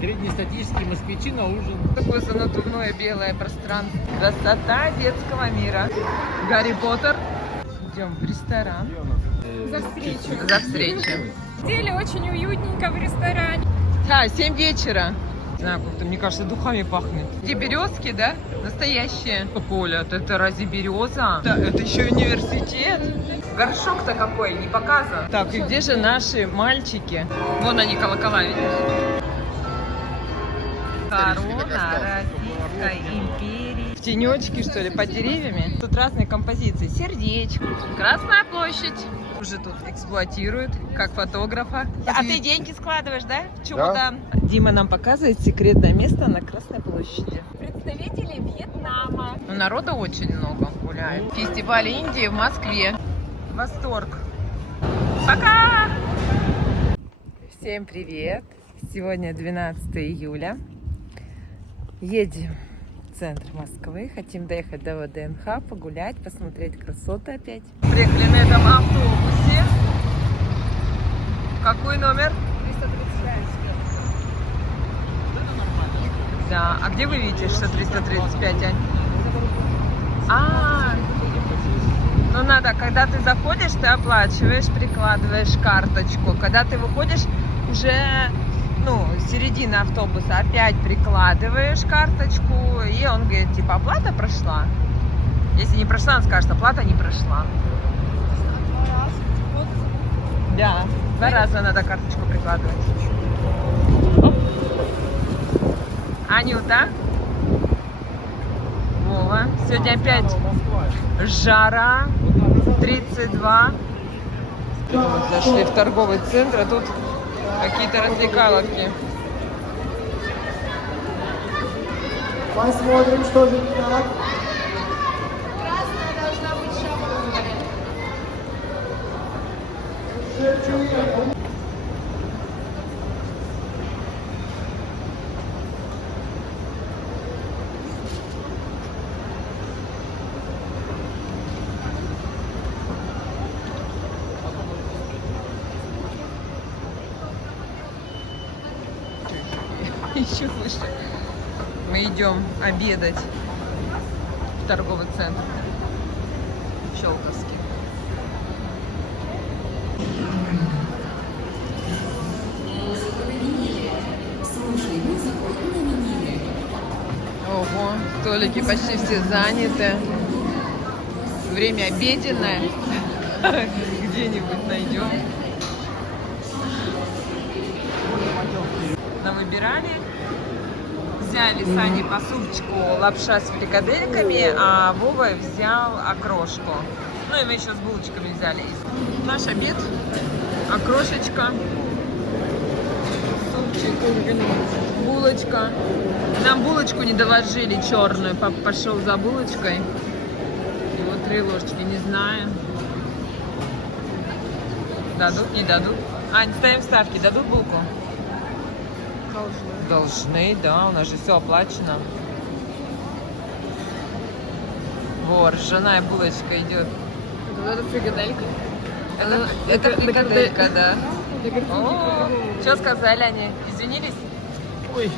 Среднестатистические москвичи на ужин. Такое занадувное белое пространство. Красота детского мира. Гарри Поттер. Идем в ресторан. За встречу. За встречу. Сидели очень уютненько в ресторане. 7 вечера. Не знаю, как-то, мне кажется, духами пахнет. Где березки, да? Настоящие. Коля, это разве береза? Да, это еще университет. Горшок-то какой, не показан. Так, и где же наши мальчики? Вон они, колокола, видишь? Корона Российской империи. В тенечке, что ли, под деревьями? Тут разные композиции. Сердечко. Красная площадь. Уже тут эксплуатируют, как фотографа. А ты деньги складываешь, да? В чемодан. Да. Дима нам показывает секретное место на Красной площади. Представители Вьетнама. Ну, народа очень много гуляет. Фестиваль Индии в Москве. Восторг. Пока! Всем привет! Сегодня 12 июля. Едем в центр Москвы. Хотим доехать до ВДНХ, погулять, посмотреть красоты опять. Приехали на этом автобусе. Какой номер? 335. Да. А где вы видите, что 335, Ань? Ну надо, когда ты заходишь, ты оплачиваешь, прикладываешь карточку. Когда ты выходишь, уже, середина автобуса, опять прикладываешь карточку, и он говорит, типа, оплата прошла. Если не прошла, он скажет, оплата не прошла. Да, 2 раза надо карточку прикладывать. Оп. Анюта. Вова. Сегодня опять жара. 32. Вот, зашли в торговый центр, а тут какие-то развлекаловки. Посмотрим, что же не так. Красная должна быть шампунь. Еще выше. Мы идем обедать в торговый центр в Щелковске. Ого, столики почти все заняты. Время обеденное. Где-нибудь найдем. Навыбирали. Взяли с Аней по супчику лапша с фрикадельками, а Вова взял окрошку. Ну и мы еще с булочками взяли. Наш обед, окрошечка, супчик, булочка. Нам булочку не доложили черную. Папа пошел за булочкой. И вот 3 ложечки, не знаю. Дадут, не дадут. Ань, ставим ставки, дадут булку? Должны, да, у нас же все оплачено. Вот, ржаная булочка идет. Это фрикаделька. Это фрикаделька, да. О, что сказали они? Извинились? Ой.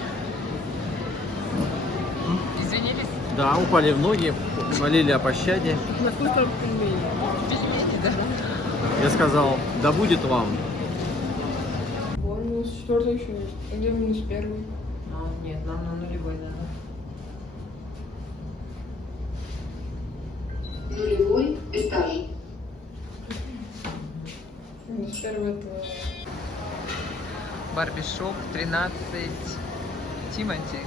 Извинились? Да, упали в ноги, молили о пощаде. На вкус только пельмени. Пельмени, да? Я сказал, да будет вам. Вон минус 4 еще есть. А где минус 1? Нет, нам на нулевой надо. Нулевой этаж. Минус 1 это... Барбишоп 13 Тимати.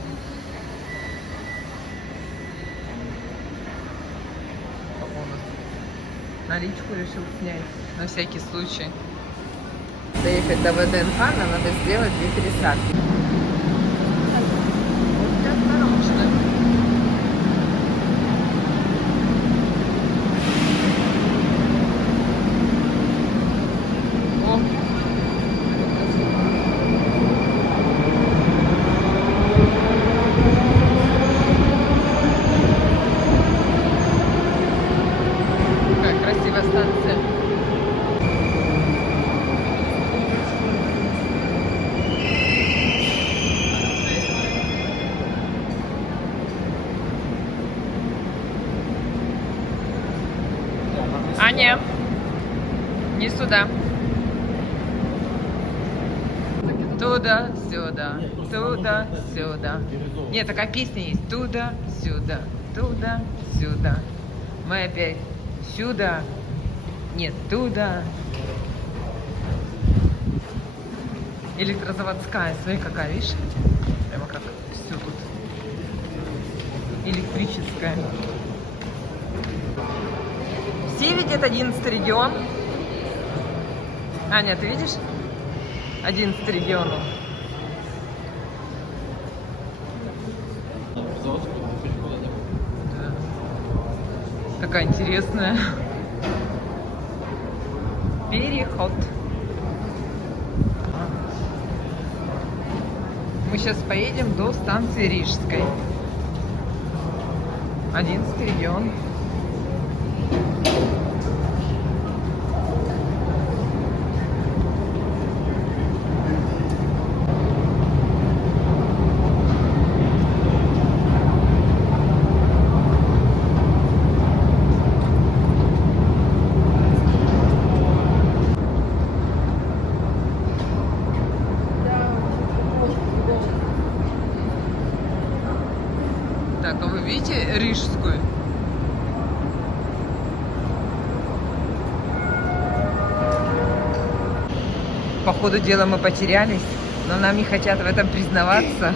Наличку решил снять на всякий случай. Доехать до ВДНХ нам надо сделать 2 пересадки. Вот осторожно. О! Какая красивая станция. Внимание! Не сюда. Туда-сюда, туда-сюда. Нет, такая песня есть. Туда-сюда, туда-сюда. Мы опять сюда. Нет, туда. Электрозаводская. Смотри, какая, видишь? Прямо как все тут. Электрическая. Все видят 11 регион. Аня, ты видишь? 11 регионов. Да. Такая интересная. Переход. Мы сейчас поедем до станции Рижской. 11 регион. Так, а вы видите Рижскую? По ходу дела мы потерялись, но нам не хотят в этом признаваться.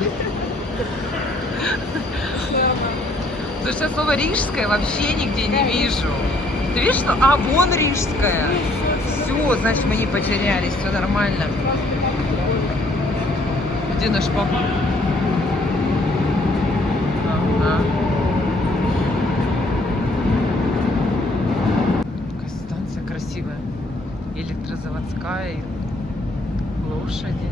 Потому что слово Рижская вообще нигде не вижу. Ты видишь, что? А, вон Рижская. Все, значит, мы не потерялись, все нормально. Где наш папа? Ага. Какая станция красивая. Электрозаводская. И лошади.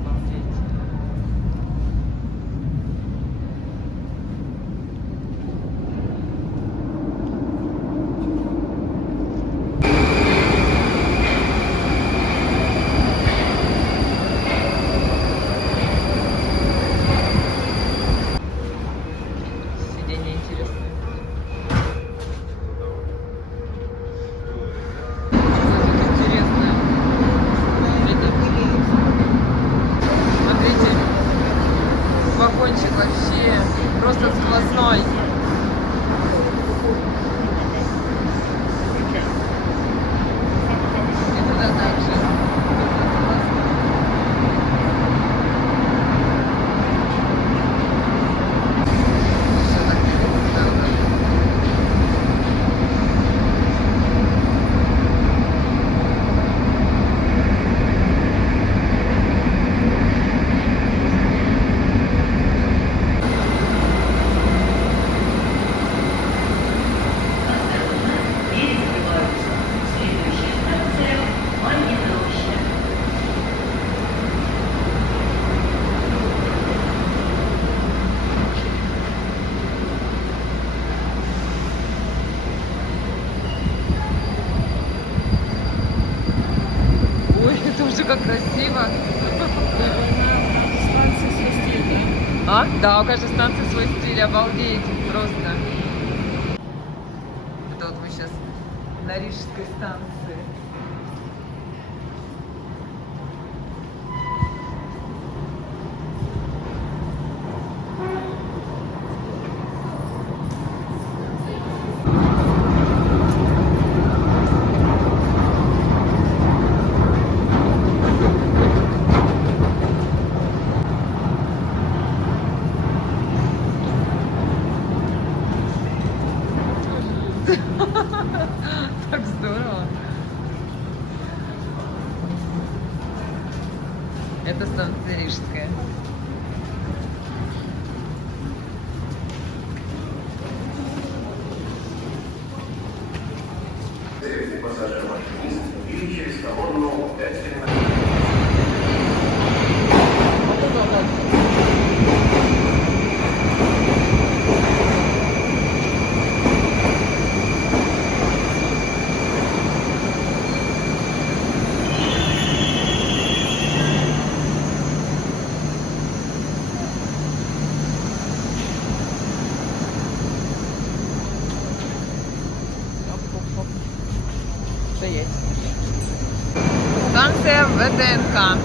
Обалдеть. Сиденье интересное. Интересное. Смотрите, вагончик вообще просто сквозной. И туда так же. Всё так здорово. Ой, это уже как красиво. Станция свистит, А? Да, у каждой станции свой стиль, обалдеть, просто. Это вот мы сейчас на Рижской станции. Так здорово. Это станция Рижская. станция ВДНХ.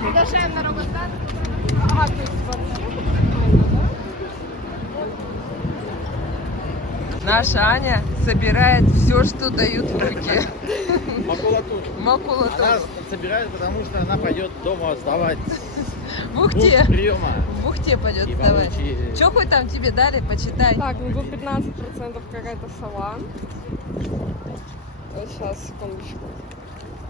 Приглашаем на робот-станцию. Наша Аня собирает все, что дают в руки. Макулатуру. Макулатуру. Она собирает, потому что она пойдет дома сдавать В Ухте. приема. В Ухте пойдет И сдавать. получи- Что хоть там тебе дали, почитай. Так, ну тут 15% какая-то сова. Сейчас, секундочку.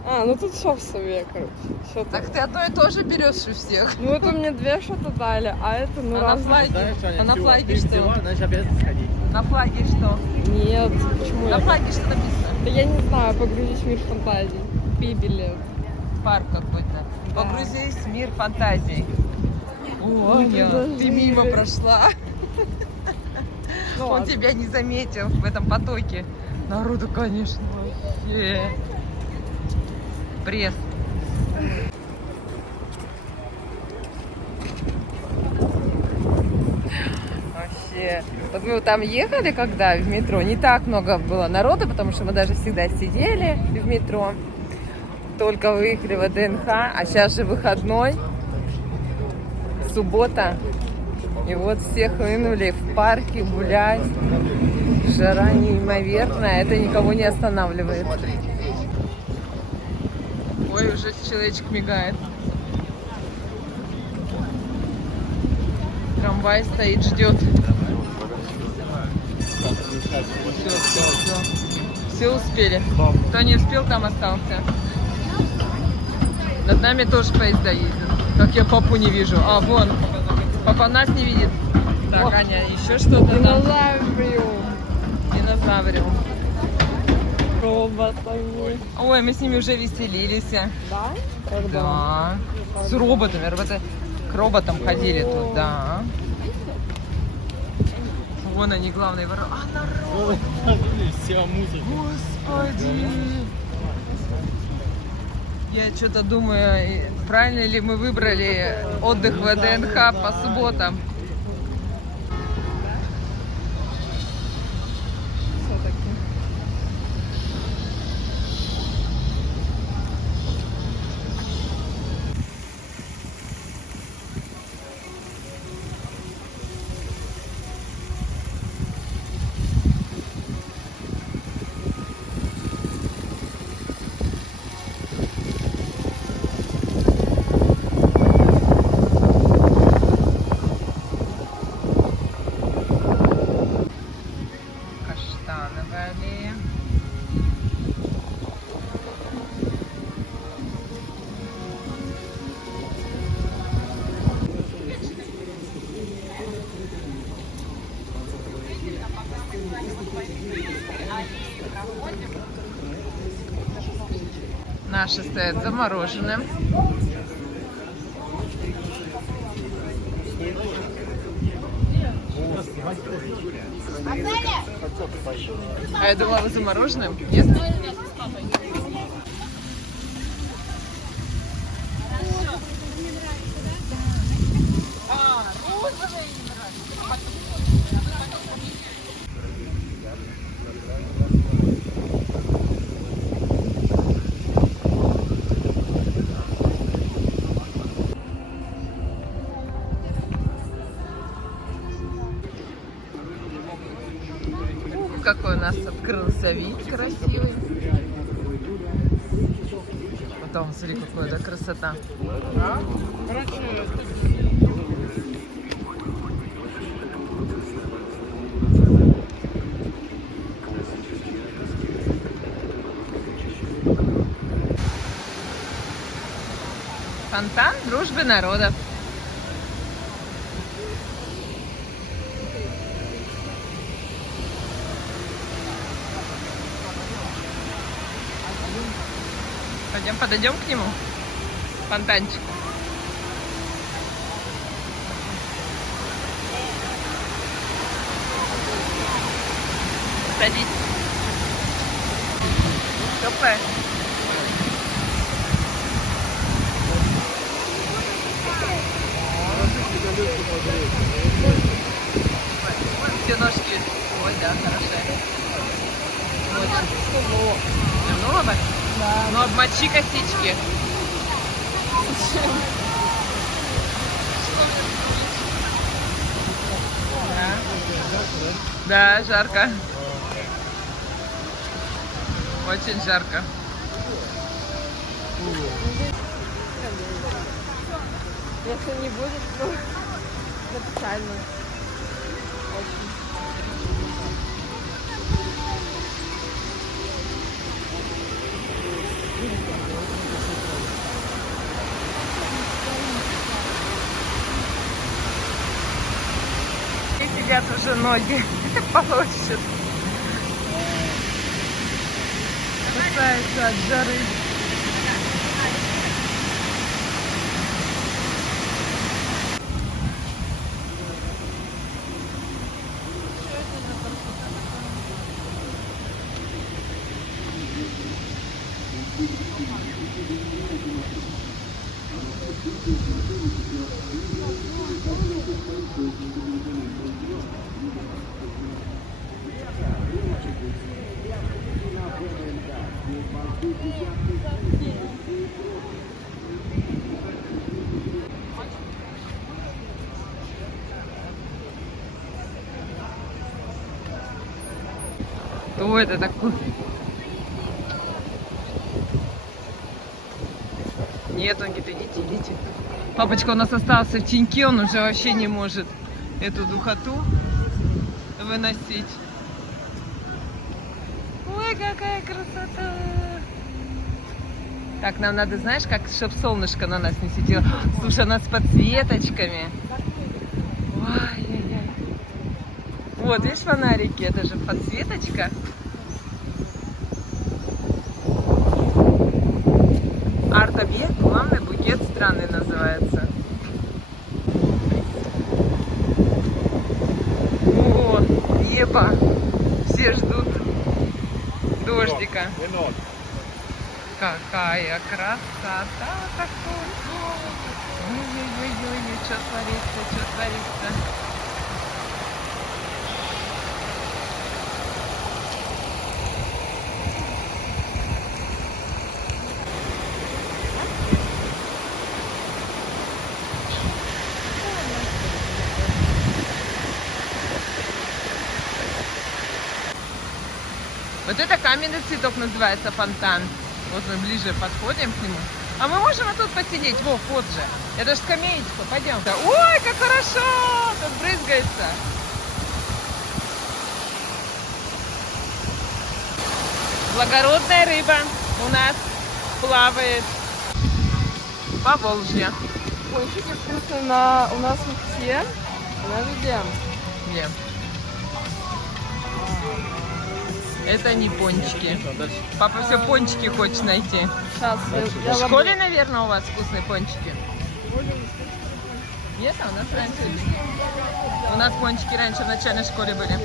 А, ну тут все в сове, короче. Что-то. Так ты одно и то же берешь у всех. Ну это мне две что-то дали, а это ну А на раз. флаге? Знаешь, Аня, А на всё, флаге ты что? взяла, значит обязательно сходить. На флаге что? Нет, почему На я? флаге что написано? Да я не знаю, погрузись в мир фантазий. Купи билет. Парк какой-то. Да. Погрузись в мир фантазий. О, Ну, Аня, подожди. ты мимо прошла. Ну, Он ладно. тебя не заметил в этом потоке. Народу, конечно, вообще. Пресс. Вообще. Вот мы там ехали, когда в метро, не так много было народу, потому что мы даже всегда сидели в метро. Только выехали в ДНХ, а сейчас же выходной, суббота. И вот всех вынули в парке гулять. Жара неимоверная, это никого не останавливает. Ой, уже человечек мигает. Трамвай стоит, ждет. Все успели. Кто не успел, там остался. Над нами тоже поезда ездят. Как я папу не вижу. А, вон. Папа нас не видит. Так, Аня, еще что-то там. Динозавриум. Динозавриум. Роботами. Ой, мы с ними уже веселились. Да? Когда? Да. С роботами. Роботы к роботам ходили тут, да. Вон они, главные ворота. А, народ! Господи! Я что-то думаю, правильно ли мы выбрали отдых в ДНХ по субботам. Все-таки. Каштановая аллея. Наши стоят замороженным. А я думала, вы замороженным? Нет? Ух, какой у нас открылся вид красивый. Потом, смотри, какая, да, красота. Фонтан дружбы народов. Пойдем, подойдем к нему. Фонтанчик. Садись. Теплая. Все ножки. Ой, да, хорошая. Очень. Вернула бы? Да. Ну, обмочи косички. Да, жарко. Очень жарко. Если не будет, то это печально. Очень. И сидят уже ноги. Полощут. Кусаются от жары. Кто это такой? Нет, он говорит, идите, идите. Папочка у нас остался в теньке, он уже вообще не может эту духоту выносить. Ой, какая красота! Так, нам надо, знаешь, как, чтобы солнышко на нас не светило. Слушай, она с подсветочками. Ой-ой-ой. Вот, видишь, фонарики, это же подсветочка. Арт-объект, главный букет страны называется. О, небо. Все ждут дождика. Какая красота такой. Ой-ой-ой, что творится, что творится. Вот это каменный цветок называется фонтан. Вот мы ближе подходим к нему. А мы можем вот тут посидеть? Во, вот же. Это же скамеечка. Пойдем. Ой, как хорошо! Тут брызгается. Благородная рыба у нас плавает по Волжье. Пончики вкусные у нас все, на везде. Где? Это не пончики. Папа все пончики хочет найти. Сейчас В школе, наверное, у вас вкусные пончики? Нет, а у нас раньше были. У нас пончики раньше в начальной школе были.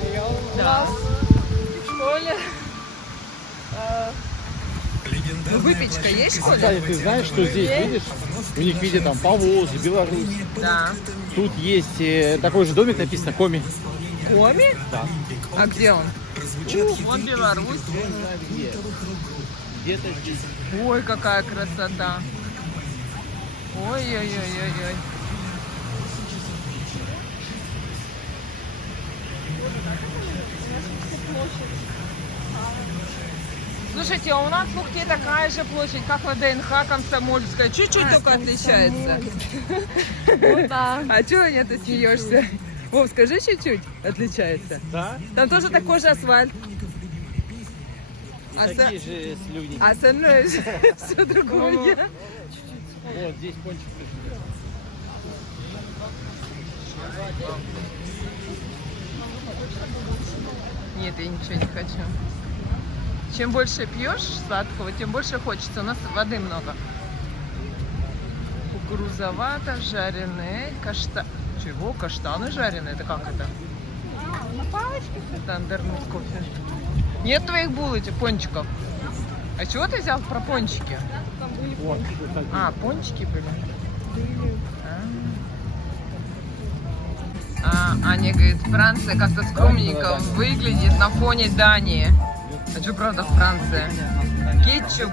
У нас в школе Выпечка есть в школе? Кстати, ты знаешь, что здесь, видишь? У них, видишь, там Поволжье, Беларусь. Да. Тут есть такой же домик, написано Коми. Коми? Да. А где он? Вон Беларусь. Где-то здесь. Ой, какая красота. Ой-ой-ой-ой-ой. Слушайте, а у нас в Ухте такая же площадь, как на ДНХ Комсомольская. Чуть-чуть только отличается. да. А чего нет, ты смеешься? Вов, скажи чуть-чуть отличается. Да? Там тоже такой же асфальт. Такие же слюни. А остальное все другое. Вот здесь пончик. Нет, я ничего не хочу. Чем больше пьешь сладкого, тем больше хочется. У нас воды много. Кукурузовато, жареные, Чего? Каштаны жареные? Это как это? На палочке. Тандерный кофе. Нет твоих булочек, пончиков. А чего ты взял про пончики? Там были Вот. А, пончики были? были. Аня говорит, Франция как-то скромненько выглядит на фоне Дании. А что, правда, Франция? Кетчуп,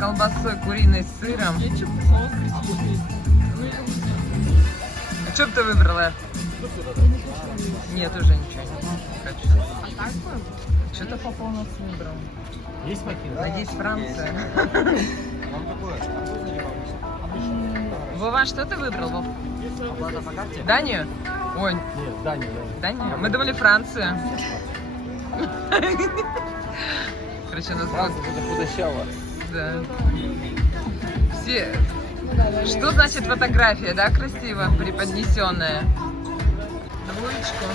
колбасой куриной с сыром. Кетчуп и соус крестичный. А что бы ты выбрала? Нет, уже ничего не хочу. А так бы? Что-то попал нас выбрал. Есть макин? Надеюсь, Франция. Вова, что ты выбрал, Вов? Оплата по карте? Данию? Ой, Нет, Дания. Дания? Мы думали Франция. Короче, у нас Франция это худощаво. Да. Все. Что значит фотография, да, красиво преподнесенная? Двоечку.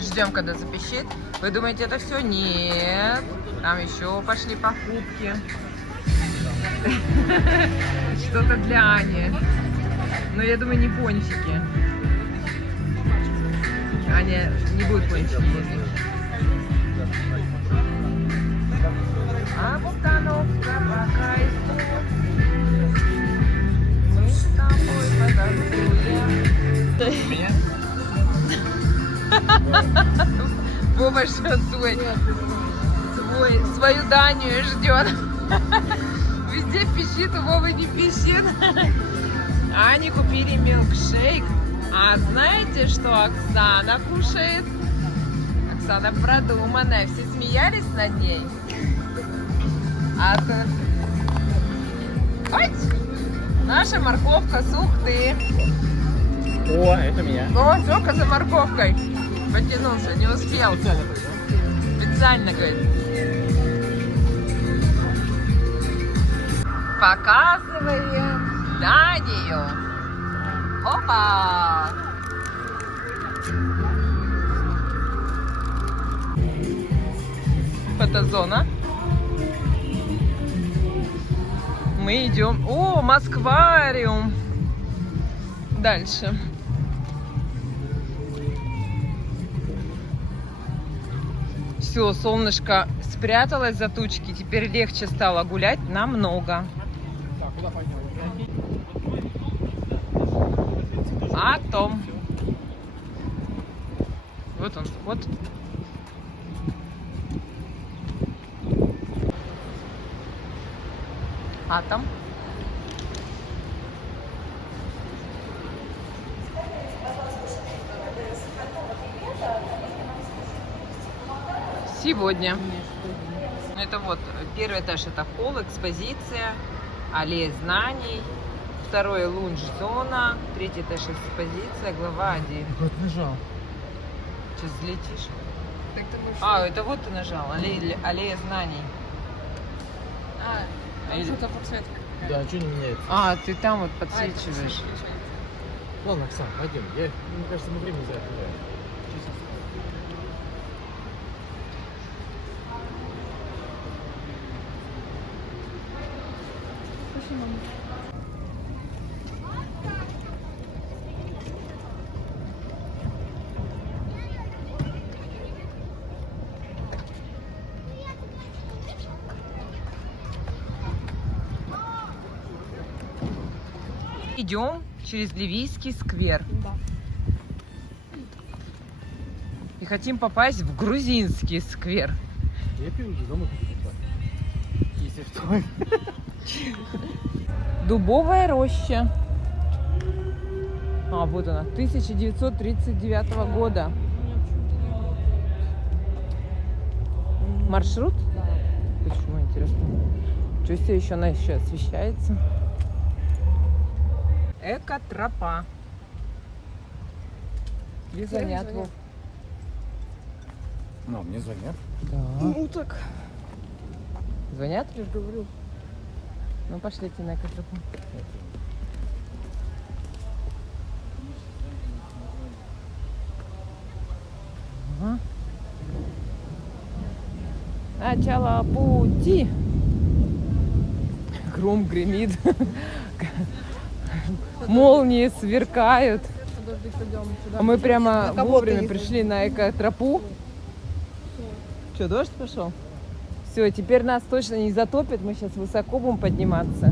Ждем, когда запищит. Вы думаете, это все? Нет. Там еще пошли покупки. Что-то для Ани. Но я думаю, не пончики. Аня не будет пончики есть. Обстановка по кайфу. Мы с тобой потанцуем. Меня? Вова ждет свою Данию ждет. Везде пищит, у Вовы не пищит. Ане купили милкшейк. А знаете, что Оксана кушает? Оксана продуманная. Все смеялись над ней. А то... Ой! Наша морковка с Ухты. О, это меня. О, только за морковкой. Потянулся, не успел. Специально, говорит. Показываем Данию. Опа! Фотозона. Мы идем. О, Москвариум. Дальше. Все, солнышко спряталось за тучки. Теперь легче стало гулять намного. Так, куда пойдем? Атом. Вот он, вот. Атом. Сегодня. Это вот первый этаж, это холл, экспозиция, аллея знаний. Второй лунж-зона, третий этаж экспозиция, глава 1. Вот нажал. Сейчас взлетишь. Так ты можешь... А, это вот ты нажал, аллея знаний. Там что-то подсветка. Да, что не меняется? А, ты там вот подсвечиваешь. Ладно, Оксан, пойдем. Мне кажется, мы время зря теряем. Спасибо. Идем через Ливийский сквер. Да. И хотим попасть в грузинский сквер. Я пью уже, домой хочу попасть. Если что. Дубовая роща. А, вот она, 1939 года. Маршрут? Да. Почему, интересно? Что себе еще она еще освещается? Эко-тропа. Где звонят, Вов? Ну, мне звонят. Да. Ну так. Звонят? Я же говорю. Ну пошлите на тропу. Ага. Начало пути. Гром гремит. Молнии сверкают. А мы прямо вовремя пришли на экотропу. Что, дождь пошел? Все, теперь нас точно не затопит. Мы сейчас высоко будем подниматься.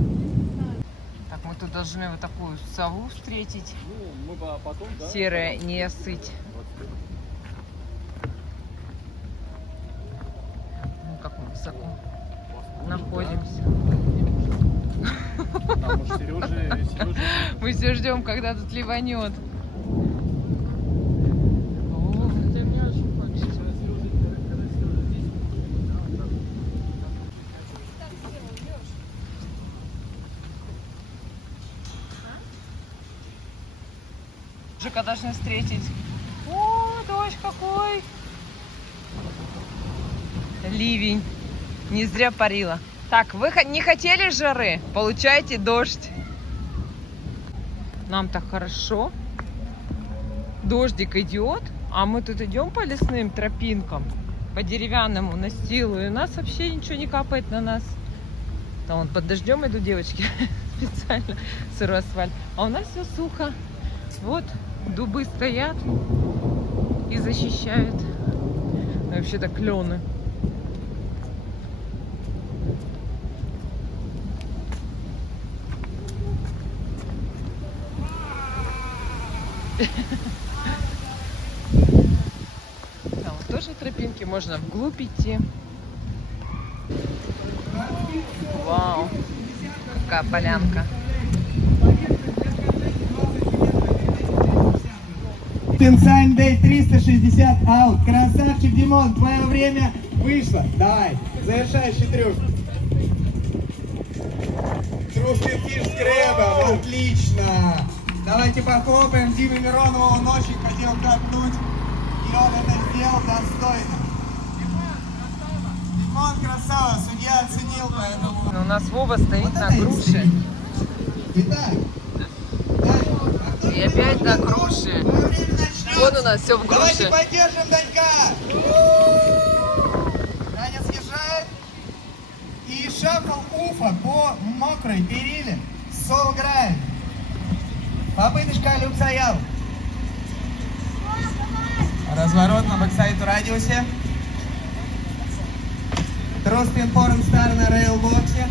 Так, мы тут должны вот такую сову встретить. Ну, мы потом, да? Серая неосыть. Ну, как мы высоко находимся. Там уж Сережа. Мы все ждем, когда тут ливанет. Жека должны встретить. О, дождь какой! Ливень. Не зря парила. Так, вы не хотели жары? Получайте дождь. Нам так хорошо. Дождик идет, а мы тут идем по лесным тропинкам, по деревянному настилу, и у нас вообще ничего не капает на нас. Там вон под дождем идут девочки специально, сырой асфальт. А у нас все сухо. Вот дубы стоят и защищают. Вообще-то клены. Там тоже тропинки, можно вглубь идти. Вау, какая полянка. Тенсайн Дэй 360 аут. Красавчик, Димон, твое время вышло. Давай, завершающий трюк. Труппин фиш с гребом, отлично. Давайте похлопаем Диме Миронову, он очень хотел катнуть, и он это сделал достойно. Димон красава, судья оценил, поэтому... Но у нас Вова стоит Вот на это груше. Итак, И опять на груше. Вот у нас все в давайте груше. поддержим Данька. Даня съезжает. И шафл уфа по мокрой периле. Сол грайн. Попыточка люксаял. Разворот на бэксайду радиусе. Троспин порнстар на рейлбоксе.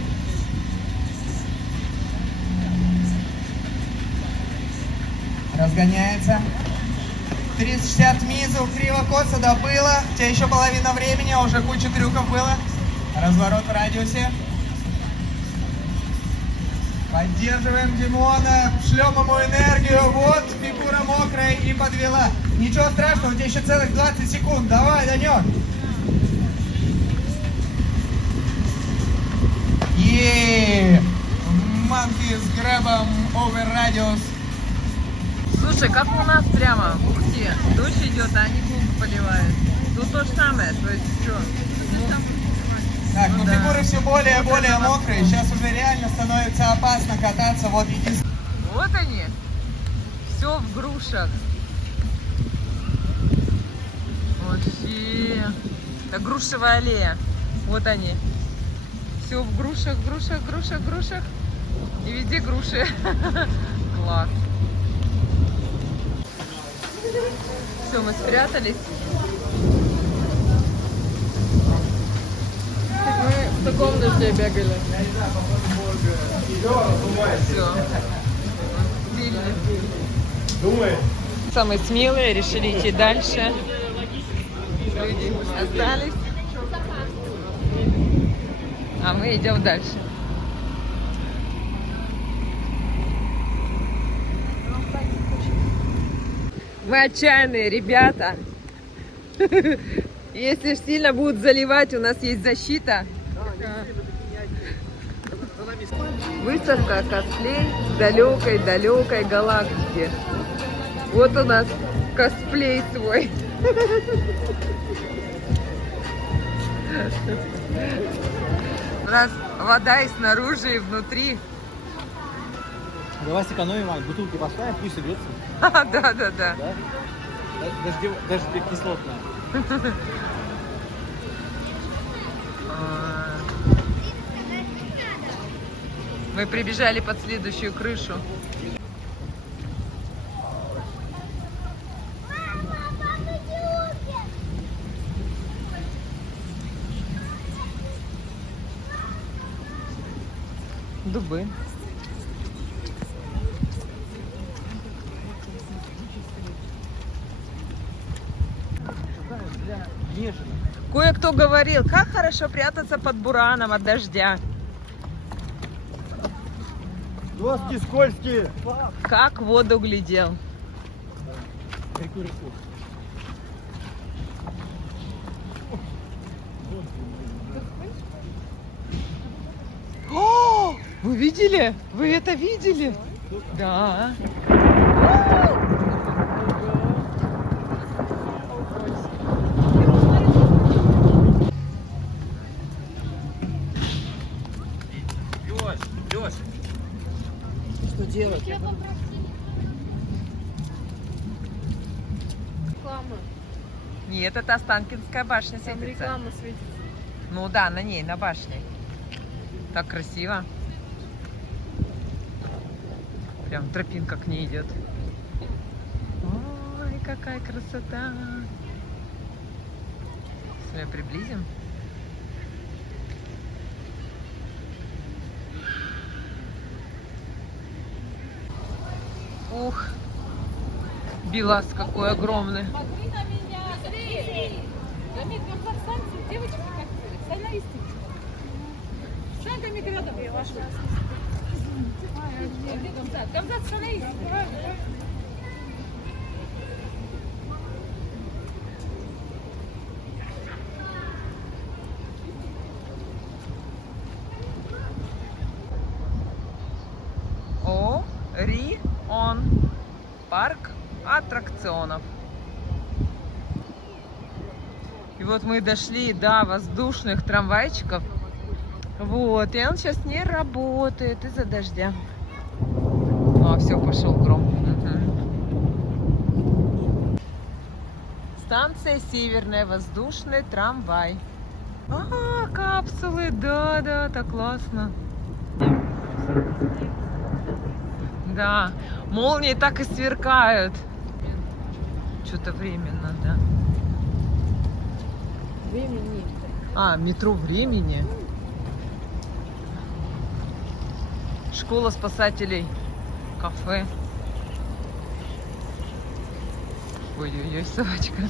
Разгоняется. 360 мизу, криво-косо добыло. У тебя еще половина времени, а уже куча трюков было. Разворот в радиусе. Поддерживаем Димона, шлем ему энергию. Вот, фигура мокрая и подвела. Ничего страшного, у тебя еще целых 20 секунд. Давай, Данек. Еее! Манки с грэбом over радиус. Слушай, как у нас прямо в Ухте. Дождь идет, а они клубы поливают. Тут то же самое, то есть что? Так, ну да. фигуры все более и более мокрые. Сейчас уже реально становится опасно кататься. Вот единственное. Вот они. Все в грушах. Вообще. Это грушевая аллея. Вот они. Все в грушах, грушах, грушах, грушах. И везде груши. Класс. Все, мы спрятались. Мы в таком дожде бегали. Все. Стильно. Самые смелые решили идти дальше. Люди остались. А мы идем дальше. Мы отчаянные ребята. Если сильно будут заливать, у нас есть защита. Выставка косплей в далекой-далекой галактике. Вот у нас косплей свой. Раз вода и снаружи, и внутри. Давай сэкономим, Ань, бутылки поставим, пусть идется. Да, да, да. Да? Даже кислотная. Мы прибежали под следующую крышу. Дубы. Кое-кто говорил, как хорошо прятаться под бураном от дождя. Доски скользкие. Как в воду глядел. О, вы видели? Вы это видели? Да. Лёш, что делать? Реклама. Нет, это Останкинская башня Там светится. реклама светится. Ну да, на ней, на башне. Так красиво. Прям тропинка к ней идет. Ой, какая красота. Сейчас приблизим. Ух, Билас какой огромный. Смотри на меня, смотри. Заметь, вы казахстанцы, девочки как сценаристы. Сценками рядом, я ваша. Где Камзат? Камзат сценарист. Орион. Парк аттракционов. И вот мы дошли до воздушных трамвайчиков. Вот, и он сейчас не работает из-за дождя. А, все, пошел гром. Станция Северная, воздушный трамвай. А, капсулы, да, так классно. Да, молнии так и сверкают. Что-то временно, да. Времени. А, метро времени. Школа спасателей. Кафе. Ой-ой-ой, собачка.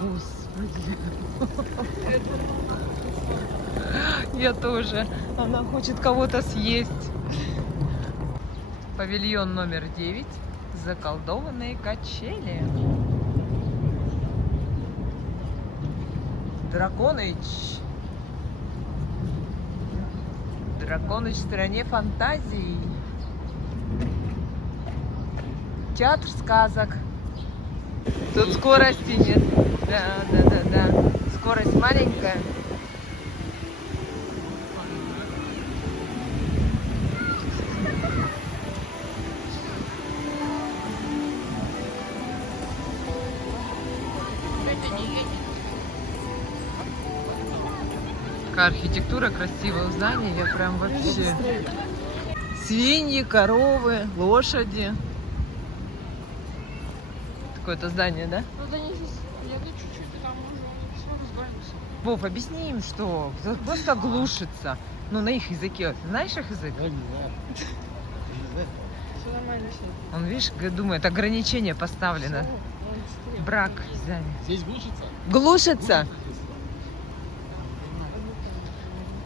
Господи. Я тоже. Она хочет кого-то съесть. Павильон номер 9. Заколдованные качели. Драконыч. Драконыч в стране фантазий. Театр сказок. Тут скорости нет. Да. Скорость маленькая. Какая архитектура красивая в здании, я прям вообще... Свиньи, коровы, лошади. Такое-то здание, да? Ну да не здесь. Я говорю чуть-чуть, потому что все разгонится. Вов, объясни им, что просто глушится. Ну, на их языке. Знаешь их язык? Я не знаю. Все нормально все. Он, видишь, думает, ограничение поставлено. Брак в здании. Здесь глушится? Глушится?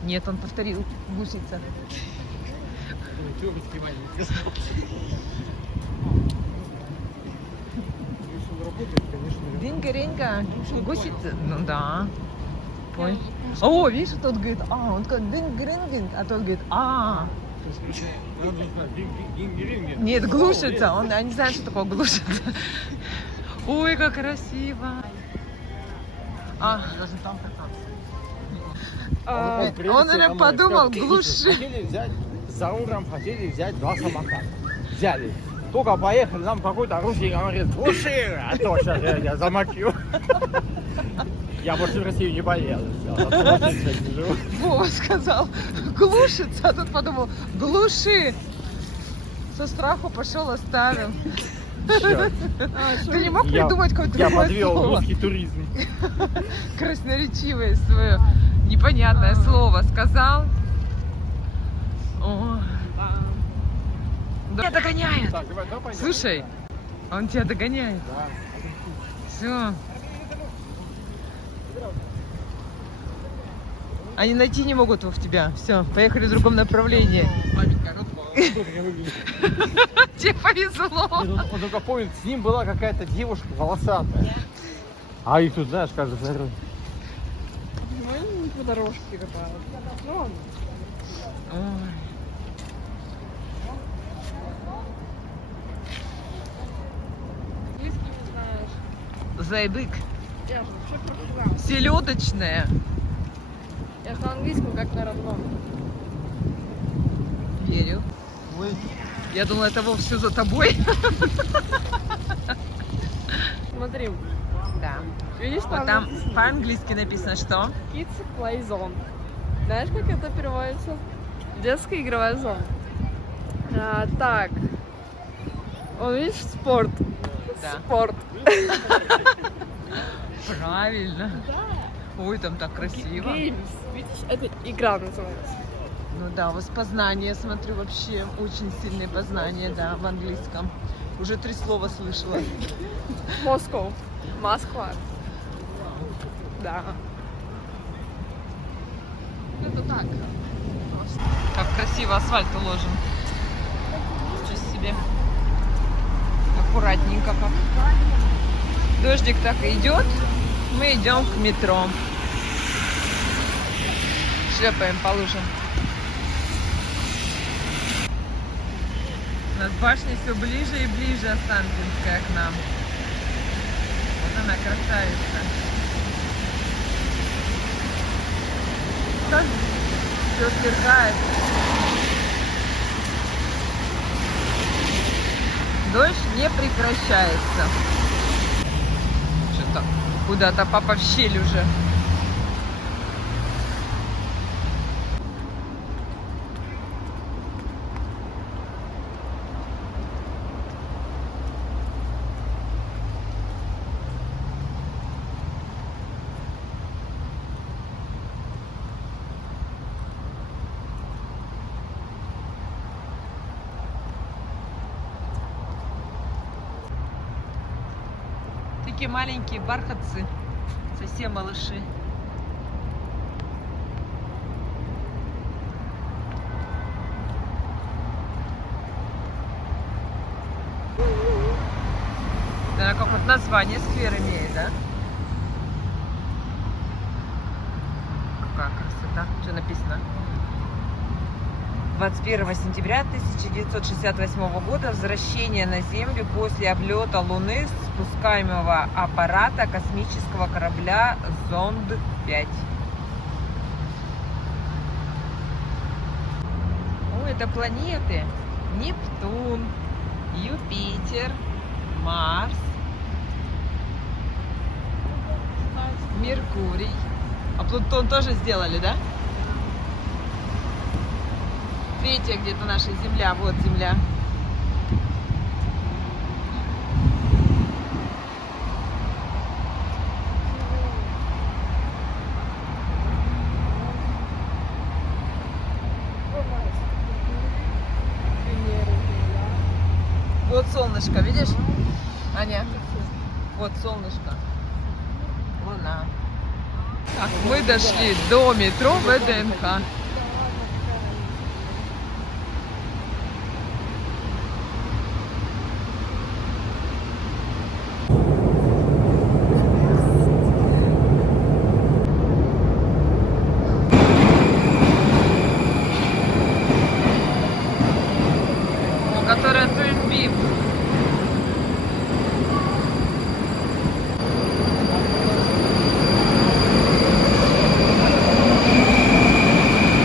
Нет, он повторил. Глушится. Чего вы снимали? Динга-ринга. Гусица? Ну да. Понял. О, видишь, тот говорит, он такой динг-ринг, а тот говорит, Нет, глушится. Он не знает, что такое глушится. Ой, как красиво. А, Даже там кататься. он, Приедете наверное, домой, подумал, скажете, глуши. Хотели взять, за утром хотели взять 2 самоката. Взяли. Только поехали, нам какой-то русский говорит, глуши, а то сейчас я замочу. Я больше в Россию не поеду. Вова сказал, глушится, а тут подумал, глуши. Со страху пошел, оставил. Ты не мог придумать какое-то Я другое подвел слово? русский туризм. Красноречивое свое непонятное слово сказал. О. Меня догоняют. Так, давай пойдем. Слушай, он тебя догоняет. Да. Все. Они найти не могут в тебя. Все, поехали в другом направлении. Тебе повезло. Он только помнит, с ним была какая-то девушка волосатая. А их тут, знаешь, каждый второй. Ну, они не по дорожке катают. Ну ладно. Ой. Английский не знаешь. Зайдык. Я же вообще профессионал. Селедочная. Я же на английском как на родном. Верю. Ой, Я думала, это вовсе за тобой. Смотри, Да. видишь, Вот там по-английски написано что? Kids Play Zone. Знаешь, как это переводится? Детская игровая зона. Так. Он, видишь, спорт. Да. Спорт. Правильно. Ой, там так красиво. Games. Видишь, это игра называется. Ну да, воспознание, смотрю, вообще очень сильные познания, да, в английском. Уже 3 слова слышала. Москва. Москва. Да. Это так. Как красиво асфальт уложен. Ничего себе. Аккуратненько как. Дождик так и идет. Мы идем к метро. Шлепаем по лужам. У нас башня все ближе и ближе, Останкинская, к нам. Вот она, красавица. Все сверкает. Дождь не прекращается. Что-то куда-то папа в щель уже. Такие маленькие бархатцы, совсем малыши. Да, как вот название сквер имеет, да? Какая красота. Что написано? 21 сентября 1968 года возвращение на Землю после облета Луны спускаемого аппарата космического корабля Зонд-5. О, это планеты. Нептун, Юпитер, Марс, Меркурий. А Плутон тоже сделали, да? Третья где-то наша Земля. Вот Земля. Вот солнышко, видишь? Аня? Вот солнышко. Луна. Так, мы дошли до метро ВДНХ. Которая Тульбив.